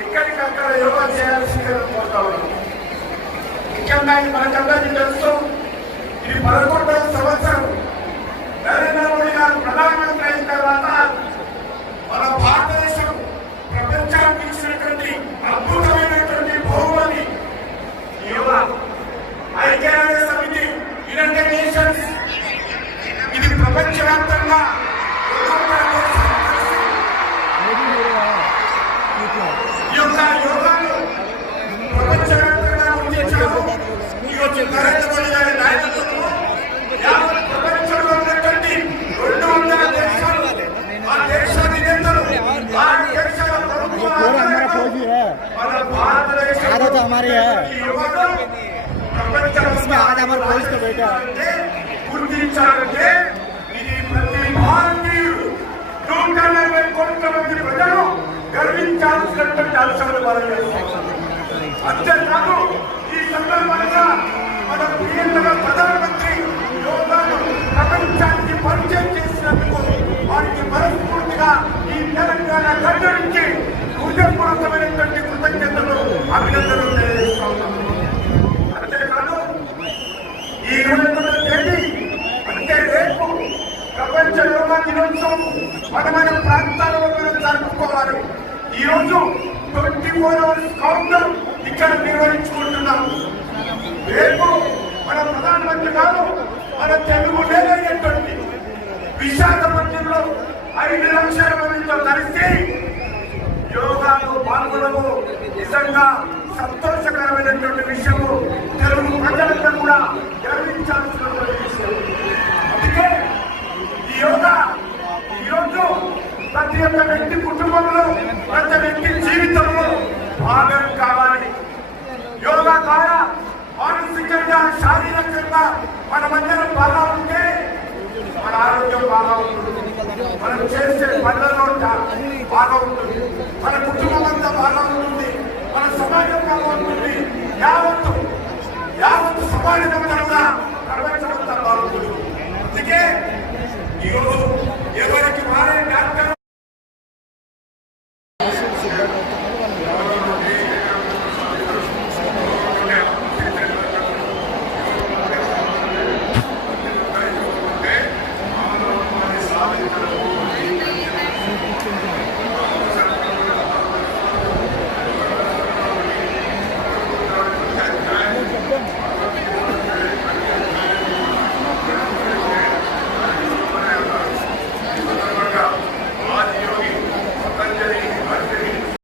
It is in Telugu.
ఎక్కడికక్కడ యోగా చేయాల్సిందిగా కోరుతా ఉన్నాం. ముఖ్యంగా మనకందరికీ తెలుసు, ఇది 11వ సంవత్సరం నరేంద్ర మోడీ గారు ప్రధానమంత్రి అయిన తర్వాత మన భారతదేశం ప్రపంచానికి ఇచ్చినటువంటి అద్భుతమైనటువంటి బహుమతి యోగా. ఐక్యరాజ్య సమితి, యునైటెడ్ నేషన్స్, ఇది ప్రపంచవ్యాప్తంగా ఈ యొక్క యోగాను ప్రపంచవ్యాప్తంగా గుర్తించారు. నరేంద్ర మోడీ గారి నాయకత్వంలో యావత్ ప్రపంచంలో ఉన్నటువంటి 200 దేశాలు, ఆ దేశ నేతలు, ఆ దేశాల ప్రభుత్వాలు మన భారతదేశం గుర్తించాలంటే ఇది ప్రతి భారతీయుడు 140 కోట్ల మంది ప్రజలు గర్వించాల్సినటువంటి అంశాలు బలపరుస్తాం. అంతేకాదు, ఈ సందర్భంగా మన ప్రియతమ ప్రధానమంత్రి యోగాను ప్రపంచానికి పరిచయం చేసినందుకు వారికి మనస్ఫూర్తిగా ఈ తెలంగాణ గడ్డ నుంచి హృదయపూర్వకమైనటువంటి కృతజ్ఞతలు, అభినందనలు తెలియజేస్తున్నాం. అంతేకాదు, ఈ 29వ తేదీ అంటే రేపు ప్రపంచ యోగా దినోత్సవం మన ప్రాంతాలలో మనం జరుపుకోవాలి. ఈ రోజు 24 hours కౌంటర్ ఇక్కడ నిర్వహించుకుంటున్నాం. రేపు మన ప్రధానమంత్రి గారు మన తెలుగు నేలైనటువంటి విశాఖపట్నంలో 5 లక్షల మందితో కలిసి యోగాలో పాల్గొనము నిజంగా సంతోషకరమైనటువంటి విషయము. తెలుగు ప్రజలంతా కూడా గర్వించాల్సినటువంటి విషయం. అందుకే ఈ యోగా ఈరోజు ప్రతి ఒక్క వ్యక్తి కుటుంబంలో, ప్రతి వ్యక్తి జీవితంలో భాగం కావాలి. యోగా ద్వారా మానసికంగా, శారీరకంగా మనమందరం బాగా ఉంటే మన ఆరోగ్యం బాగా ఉంటుంది, మనం చేసే పనులలో బాగా ఉంటుంది, మన కుటుంబం అంతా బాగా ఉంటుంది, మన సమాజం బాగా ఉంటుంది, యావత్తు సమాజం కూడా ప్రపంచమంతా బాగుంటుంది. అందుకే ఈరోజు ఎవరికి వారే డాక్టర్